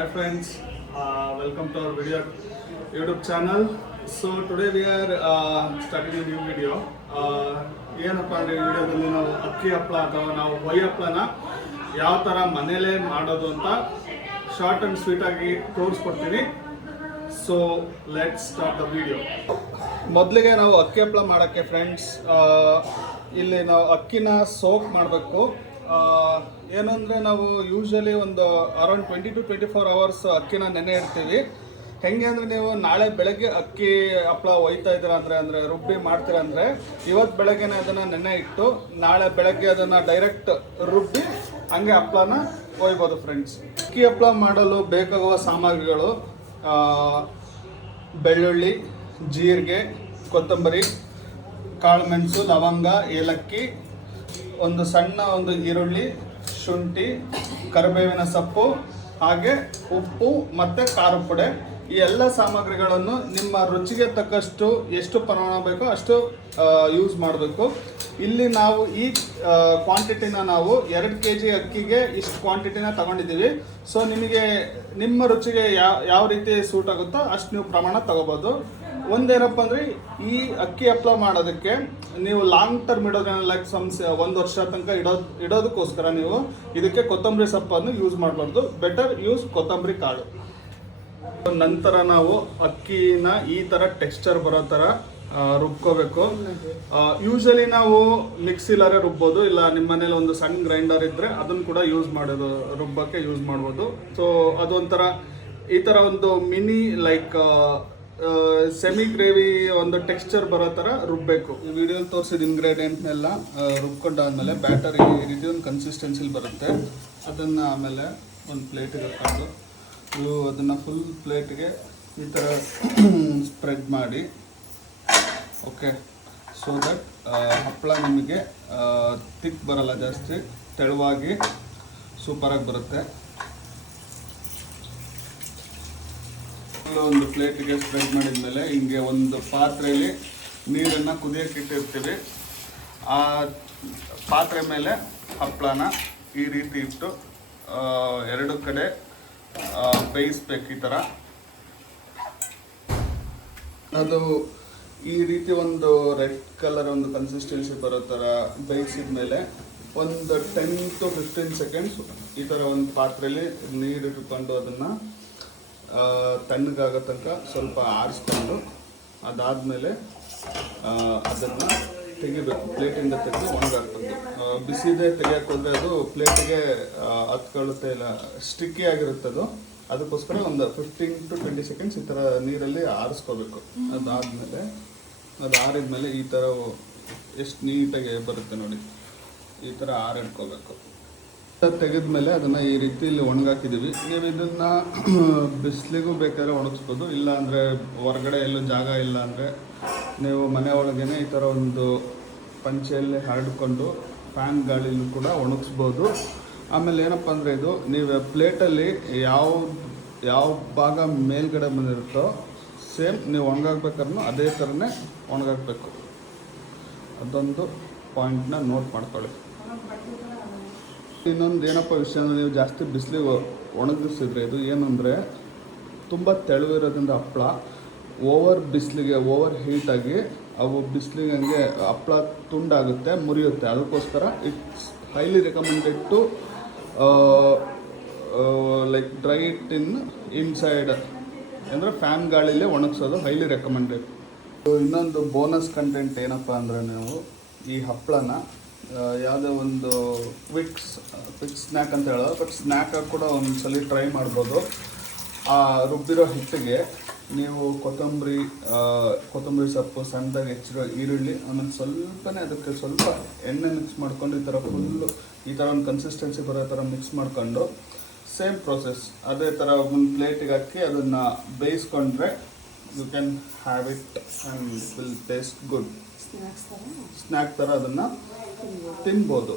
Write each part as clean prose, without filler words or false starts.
Hi friends, welcome to our video YouTube channel. So today we are starting a new video. ಏನಪ್ಪ ಅಂದರೆ ಈ ವಿಡಿಯೋದಲ್ಲಿ ನಾವು ಅಕ್ಕಿ ಹಪ್ಪಳ ಅಥವಾ ನಾವು ಹೊಯ್ ಹಪ್ಪಳನ ಯಾವ ಥರ ಮನೇಲೇ ಮಾಡೋದು ಅಂತ ಶಾರ್ಟ್ ಆ್ಯಂಡ್ ಸ್ವೀಟಾಗಿ ತೋರಿಸ್ಕೊಡ್ತೀನಿ. So let's start the video. ಮೊದಲಿಗೆ ನಾವು ಅಕ್ಕಿ ಹಪ್ಪಳ ಮಾಡೋಕ್ಕೆ ಫ್ರೆಂಡ್ಸ್ ಇಲ್ಲಿ ನಾವು ಅಕ್ಕಿನ ಸೋಕ್ ಮಾಡಬೇಕು. ಏನಂದರೆ ನಾವು ಯೂಶ್ವಲಿ ಒಂದು ಅರೌಂಡ್ 20 to 24 hours ಅಕ್ಕಿನ ನೆನೆ ಇಡ್ತೀವಿ. ಹೆಂಗೆ ಅಂದರೆ ನೀವು ನಾಳೆ ಬೆಳಗ್ಗೆ ಅಕ್ಕಿ ಹಪ್ಪಳ ಒಯ್ತಾ ಇದ್ದೀರ ಅಂದರೆ ರುಬ್ಬಿ ಮಾಡ್ತೀರ ಅಂದರೆ ಇವತ್ತು ಬೆಳಗ್ಗೆನೇ ಅದನ್ನು ನೆನೆ ಇಟ್ಟು ನಾಳೆ ಬೆಳಗ್ಗೆ ಅದನ್ನು ಡೈರೆಕ್ಟ್ ರುಬ್ಬಿ ಹಂಗೆ ಹಪ್ಪಳನ ಒಯ್ಬೋದು ಫ್ರೆಂಡ್ಸ್. ಅಕ್ಕಿ ಹಪ್ಪಳ ಮಾಡಲು ಬೇಕಾಗುವ ಸಾಮಗ್ರಿಗಳು ಬೆಳ್ಳುಳ್ಳಿ, ಜೀರಿಗೆ, ಕೊತ್ತಂಬರಿ, ಕಾಳುಮೆಣಸು, ಲವಂಗ, ಏಲಕ್ಕಿ, ಒಂದು ಸಣ್ಣ ಒಂದು ಈರುಳ್ಳಿ, ಶುಂಠಿ, ಕರಿಬೇವಿನ ಸೊಪ್ಪು, ಹಾಗೆ ಉಪ್ಪು ಮತ್ತು ಖಾರ ಪುಡಿ. ಈ ಎಲ್ಲ ಸಾಮಗ್ರಿಗಳನ್ನು ನಿಮ್ಮ ರುಚಿಗೆ ತಕ್ಕಷ್ಟು ಎಷ್ಟು ಪ್ರಮಾಣ ಬೇಕೋ ಅಷ್ಟು ಯೂಸ್ ಮಾಡಬೇಕು. ಇಲ್ಲಿ ನಾವು ಈ ಕ್ವಾಂಟಿಟಿನ ನಾವು 2 kg ಅಕ್ಕಿಗೆ ಇಷ್ಟು ಕ್ವಾಂಟಿಟಿನ ತಗೊಂಡಿದ್ದೀವಿ. ಸೊ ನಿಮಗೆ ನಿಮ್ಮ ರುಚಿಗೆ ಯಾವ ರೀತಿ ಸೂಟ್ ಆಗುತ್ತೋ ಅಷ್ಟು ನೀವು ಪ್ರಮಾಣ ತಗೋಬೋದು. ಒಂದೇನಪ್ಪ ಅಂದರೆ ಈ ಅಕ್ಕಿ ಹಪ್ಪಳ ಮಾಡೋದಕ್ಕೆ ನೀವು ಲಾಂಗ್ ಟರ್ಮ್ ಇಡೋದ್ರಿಂದ ಲೈಕ್ 1 ವರ್ಷ ತನಕ ಇಡೋದಕ್ಕೋಸ್ಕರ ನೀವು ಇದಕ್ಕೆ ಕೊತ್ತಂಬರಿ ಸೊಪ್ಪನ್ನು ಯೂಸ್ ಮಾಡಬಾರ್ದು. ಬೆಟರ್ ಯೂಸ್ ಕೊತ್ತಂಬರಿ ಕಾಳು. ನಂತರ ನಾವು ಅಕ್ಕಿನ ಈ ಥರ ಟೆಕ್ಸ್ಚರ್ ಬರೋ ಥರ ರುಬ್ಕೋಬೇಕು. ಯೂಶಲಿ ನಾವು ಮಿಕ್ಸಿಲಾರೆ ರುಬ್ಬೋದು, ಇಲ್ಲ ನಿಮ್ಮ ಮನೇಲಿ ಒಂದು ಸಣ್ಣ ಗ್ರೈಂಡರ್ ಇದ್ದರೆ ಅದನ್ನು ಕೂಡ ರುಬ್ಬಕ್ಕೆ ಯೂಸ್ ಮಾಡ್ಬೋದು. ಸೊ ಅದೊಂಥರ ಈ ಥರ ಒಂದು ಮಿನಿ ಲೈಕ್ ಸೆಮಿ ಗ್ರೇವಿ ಒಂದು ಟೆಕ್ಸ್ಚರ್ ಬರೋ ಥರ ರುಬ್ಬಬೇಕು. ಈ ವಿಡಿಯೋಲಿ ತೋರಿಸಿದ ಇಂಗ್ರೀಡಿಯೆಂಟ್ನೆಲ್ಲ ರುಬ್ಕೊಂಡಾದ್ಮೇಲೆ ಬ್ಯಾಟರ್ ಈ ರೀತಿ ಒಂದು ಕನ್ಸಿಸ್ಟೆನ್ಸಿಲಿ ಬರುತ್ತೆ. ಅದನ್ನು ಆಮೇಲೆ ಒಂದು ಪ್ಲೇಟಿಗೆ ಹಾಕೊಂಡು ಅದನ್ನು ಫುಲ್ ಪ್ಲೇಟ್ಗೆ ಈ ಥರ ಸ್ಪ್ರೆಡ್ ಮಾಡಿ, ಓಕೆ, ಸೊ ದಟ್ ಹಪ್ಪಳ ನಿಮಗೆ ತಿಕ್ ಬರಲ್ಲ, ಜಾಸ್ತಿ ತೆಳುವಾಗಿ ಸೂಪರಾಗಿ ಬರುತ್ತೆ. ಒಂದು ಪ್ಲೇಟಿಗೆ ಸ್ಪ್ರೆಡ್ ಮಾಡಿದ್ಮೇಲೆ ಹಿಂಗೆ ಒಂದು ಪಾತ್ರೆಯಲ್ಲಿ ನೀರನ್ನು ಕುದಿಯೋಕೆ ಇಟ್ಟಿರ್ತೀವಿ. ಆ ಪಾತ್ರೆ ಮೇಲೆ ಹಪ್ಪಳನ ಈ ರೀತಿ ಇಟ್ಟು 2 ಕಡೆ ಬೇಯಿಸ್ಬೇಕು. ಈ ಥರ ಅದು ಈ ರೀತಿ ಒಂದು ರೆಡ್ ಕಲರ್ ಒಂದು ಕನ್ಸಿಸ್ಟೆನ್ಸಿ ಬರೋ ಥರ ಬೇಯಿಸಿದ ಮೇಲೆ ಒಂದು 10 to 15 seconds ಈ ಥರ ಒಂದು ಪಾತ್ರೆಯಲ್ಲಿ ನೀರು ಇಟ್ಕೊಂಡು ಅದನ್ನು ತಣ್ಣಗಾಗೋ ತನಕ ಸ್ವಲ್ಪ ಆರಿಸ್ಕೊಂಡು ಅದಾದಮೇಲೆ ಅದನ್ನು ತೆಗಿಬೇಕು. ಪ್ಲೇಟಿಂದ ತೆಗೆದು ಒಣಗಾಕ್ಬೇಕು. ಬಿಸಿದೇ ತೆಗಿಯೋಕೆ ಹೋದರೆ ಅದು ಪ್ಲೇಟಿಗೆ ಹತ್ಕೊಳ್ಳುತ್ತೆ, ಇಲ್ಲ ಸ್ಟಿಕ್ಕಿ ಆಗಿರುತ್ತೆ ಅದು. ಅದಕ್ಕೋಸ್ಕರ ಒಂದು 15 to 20 seconds ಈ ಥರ ನೀರಲ್ಲಿ ಆರಿಸ್ಕೋಬೇಕು. ಅದಾದಮೇಲೆ ಅದು ಆರಿದ್ಮೇಲೆ ಈ ಥರ ಎಷ್ಟು ನೀಟಾಗಿ ಬರುತ್ತೆ ನೋಡಿ, ಈ ಥರ ಆರಿಡ್ಕೋಬೇಕು. ತೆಗೆದ್ಮೇಲೆ ಅದನ್ನು ಈ ರೀತಿ ಇಲ್ಲಿ ಒಣಗಾಕಿದ್ದೀವಿ. ನೀವು ಇದನ್ನು ಬಿಸಿಲಿಗೂ ಬೇಕಾದ್ರೆ ಒಣಗಿಸ್ಬೋದು, ಇಲ್ಲ ಅಂದರೆ ಹೊರಗಡೆ ಎಲ್ಲೂ ಜಾಗ ಇಲ್ಲ ಅಂದರೆ ನೀವು ಮನೆ ಒಳಗೇನೆ ಈ ಥರ ಒಂದು ಪಂಚೆಯಲ್ಲಿ ಹರಡ್ಕೊಂಡು ಫ್ಯಾನ್ ಗಾಳಿಲೂ ಕೂಡ ಒಣಗಿಸ್ಬೋದು. ಆಮೇಲೆ ಏನಪ್ಪ ಅಂದರೆ ಇದು ನೀವು ಪ್ಲೇಟಲ್ಲಿ ಯಾವ ಭಾಗ ಮೇಲ್ಗಡೆ ಬಂದಿರುತ್ತೋ ಸೇಮ್ ನೀವು ಒಣಗಾಕ್ಬೇಕಾದ್ರೂ ಅದೇ ಥರನೇ ಒಣಗಾಕಬೇಕು. ಅದೊಂದು ಪಾಯಿಂಟ್ನ ನೋಟ್ ಮಾಡ್ಕೊಳ್ಳಿ. ಇನ್ನೊಂದು ಏನಪ್ಪ ವಿಷಯ ಅಂದರೆ ನೀವು ಜಾಸ್ತಿ ಬಿಸಿಲಿಗೆ ಒಣಗಿಸಿದ್ರೆ ಇದು ಏನಂದರೆ ತುಂಬ ತೆಳುವಿರೋದ್ರಿಂದ ಹಪ್ಪಳ ಓವರ್ ಹೀಟಾಗಿ ಅವು ಬಿಸಿಲಿಗೆ ಹಂಗೆ ಹಪ್ಪಳ ತುಂಡಾಗುತ್ತೆ, ಮುರಿಯುತ್ತೆ. ಅದಕ್ಕೋಸ್ಕರ it's highly recommended to like dry it inside, ಅಂದರೆ ಫ್ಯಾನ್ ಗಾಳಿಲೇ ಒಣಗಿಸೋದು ಹೈಲಿ ರೆಕಮೆಂಡೆಡ್. ಇನ್ನೊಂದು ಬೋನಸ್ ಕಂಟೆಂಟ್ ಏನಪ್ಪ ಅಂದರೆ ನೀವು ಈ ಹಪ್ಪಳನ ಯಾವುದೇ ಒಂದು ಕ್ವಿಕ್ ಸ್ನ್ಯಾಕ್ ಅಂತ ಹೇಳೋದು, ಬಟ್ ಸ್ನ್ಯಾಕಾಗಿ ಕೂಡ ಒಂದು ಸಲ ಟ್ರೈ ಮಾಡ್ಬೋದು. ಆ ರುಬ್ಬಿರೋ ಹಿಟ್ಟಿಗೆ ನೀವು ಕೊತ್ತಂಬರಿ ಸೊಪ್ಪು, ಸಣ್ಣದಾಗಿ ಹೆಚ್ಚಿರೋ ಈರುಳ್ಳಿ, ಆಮೇಲೆ ಸ್ವಲ್ಪನೇ ಅದಕ್ಕೆ ಸ್ವಲ್ಪ ಎಣ್ಣೆ ಮಿಕ್ಸ್ ಮಾಡ್ಕೊಂಡು ಈ ಥರ ಫುಲ್ಲು ಈ ಥರ ಒಂದು ಕನ್ಸಿಸ್ಟೆನ್ಸಿ ಬರೋ ಥರ ಮಿಕ್ಸ್ ಮಾಡ್ಕೊಂಡು ಸೇಮ್ ಪ್ರೊಸೆಸ್ ಅದೇ ಥರ ಒಂದು ಪ್ಲೇಟಿಗೆ ಹಾಕಿ ಅದನ್ನು ಬೇಯಿಸ್ಕೊಂಡ್ರೆ you can have it and will taste good. Snack ಥರ ಅದನ್ನು ತಿನ್ಬೋದು.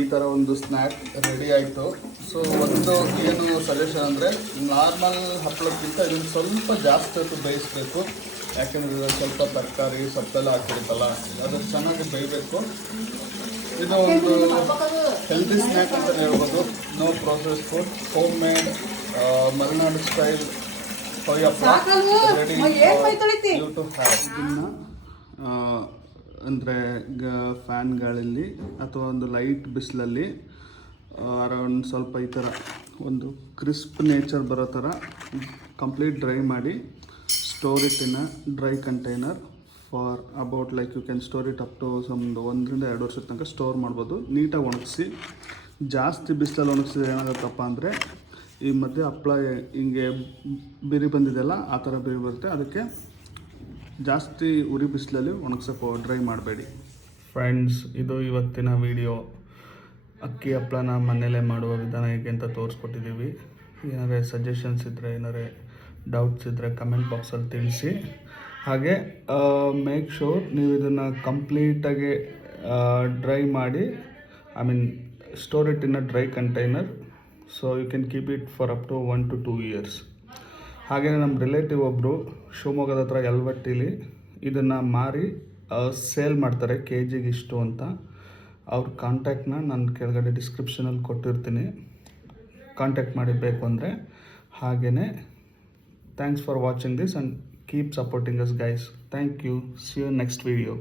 ಈ ಥರ ಒಂದು ಸ್ನ್ಯಾಕ್ ರೆಡಿ ಆಯಿತು. ಸೊ ಒಂದು ಏನು ಸಜೆಷನ್ ಅಂದರೆ ನಾರ್ಮಲ್ ಹಪ್ಪಳಕ್ಕಿಂತ ಇದನ್ನು ಸ್ವಲ್ಪ ಜಾಸ್ತಿ ಹೊತ್ತು ಬೇಯಿಸಬೇಕು. ಯಾಕೆಂದರೆ ಸ್ವಲ್ಪ ತರಕಾರಿ ಸೊಪ್ಪೆಲ್ಲ ಹಾಕಿರುತ್ತಲ್ಲ, ಅದು ಚೆನ್ನಾಗಿ ಬೇಯಬೇಕು. ಇದು ಒಂದು ಹೆಲ್ದಿ ಸ್ನ್ಯಾಕ್ ಅಂತ ಹೇಳ್ಬೋದು. No process food, home made Malenadu style ಹೊಯ್ ಹಪ್ಪಳ ರೆಡಿ ಯು ಟು ಹ್ಯಾವ್. ಇದನ್ನು ಅಂದರೆ ಫ್ಯಾನ್ ಗಾಳಿಯಲ್ಲಿ ಅಥವಾ ಒಂದು ಲೈಟ್ ಬಿಸಿಲಲ್ಲಿ ಅರೌಂಡ್ ಸ್ವಲ್ಪ ಈ ಥರ ಒಂದು ಕ್ರಿಸ್ಪ್ ನೇಚರ್ ಬರೋ ಥರ ಕಂಪ್ಲೀಟ್ ಡ್ರೈ ಮಾಡಿ store it in a dry container for about like you can store it up to ಒಂದು 1 ರಿಂದ 2 ವರ್ಷದ ತನಕ ಸ್ಟೋರ್ ಮಾಡ್ಬೋದು. ನೀಟಾಗಿ ಒಣಗಿಸಿ, ಜಾಸ್ತಿ ಬಿಸಿಲಲ್ಲಿ ಒಣಗಿಸಿದ್ರೆ ಏನಾಗುತ್ತಪ್ಪ ಅಂದರೆ ಈ ಮಧ್ಯೆ ಹಪ್ಪಳ ಹಿಂಗೆ ಬಿರಿ ಬಂದಿದೆಯಲ್ಲ ಆ ಥರ ಬಿರಿ ಬರುತ್ತೆ. ಅದಕ್ಕೆ ಜಾಸ್ತಿ ಉರಿ ಬಿಸಿಲಲ್ಲಿ ಒಣಗ್ಸೋಕೆ ಡ್ರೈ ಮಾಡಬೇಡಿ. ಫ್ರೆಂಡ್ಸ್, ಇದು ಇವತ್ತಿನ ವಿಡಿಯೋ. ಅಕ್ಕಿ ಹಪ್ಪಳನ ಮನೆಯಲ್ಲೇ ಮಾಡುವ ವಿಧಾನ ಹೇಗೆ ಅಂತ ತೋರಿಸ್ಕೊಟ್ಟಿದ್ದೀವಿ. ಏನಾರೇ ಸಜೆಷನ್ಸ್ ಇದ್ದರೆ, ಏನಾರೇ ಡೌಟ್ಸ್ ಇದ್ದರೆ ಕಮೆಂಟ್ ಬಾಕ್ಸಲ್ಲಿ ತಿಳಿಸಿ. ಹಾಗೆ ಮೇಕ್ ಶೋರ್ ನೀವು ಇದನ್ನು ಕಂಪ್ಲೀಟಾಗಿ ಡ್ರೈ ಮಾಡಿ, I mean store it in a dry container so you can keep it for up to 1 to 2 years. ಹಾಗೆಯೇ ನಮ್ಮ ರಿಲೇಟಿವ್ ಒಬ್ಬರು ಶಿವಮೊಗ್ಗದ ಹತ್ರ ಯಲವಟ್ಟಿಲಿ ಇದನ್ನು ಮಾರಿ ಸೇಲ್ ಮಾಡ್ತಾರೆ, KGಗೆ ಇಷ್ಟು ಅಂತ. ಅವ್ರ ಕಾಂಟ್ಯಾಕ್ಟ್ನ ನಾನು ಕೆಳಗಡೆ ಡಿಸ್ಕ್ರಿಪ್ಷನಲ್ಲಿ ಕೊಟ್ಟಿರ್ತೀನಿ, ಕಾಂಟ್ಯಾಕ್ಟ್ ಮಾಡಿ ಬೇಕು ಅಂದರೆ. ಹಾಗೆಯೇ thanks for watching this and keep supporting us guys. Thank you. See you next video.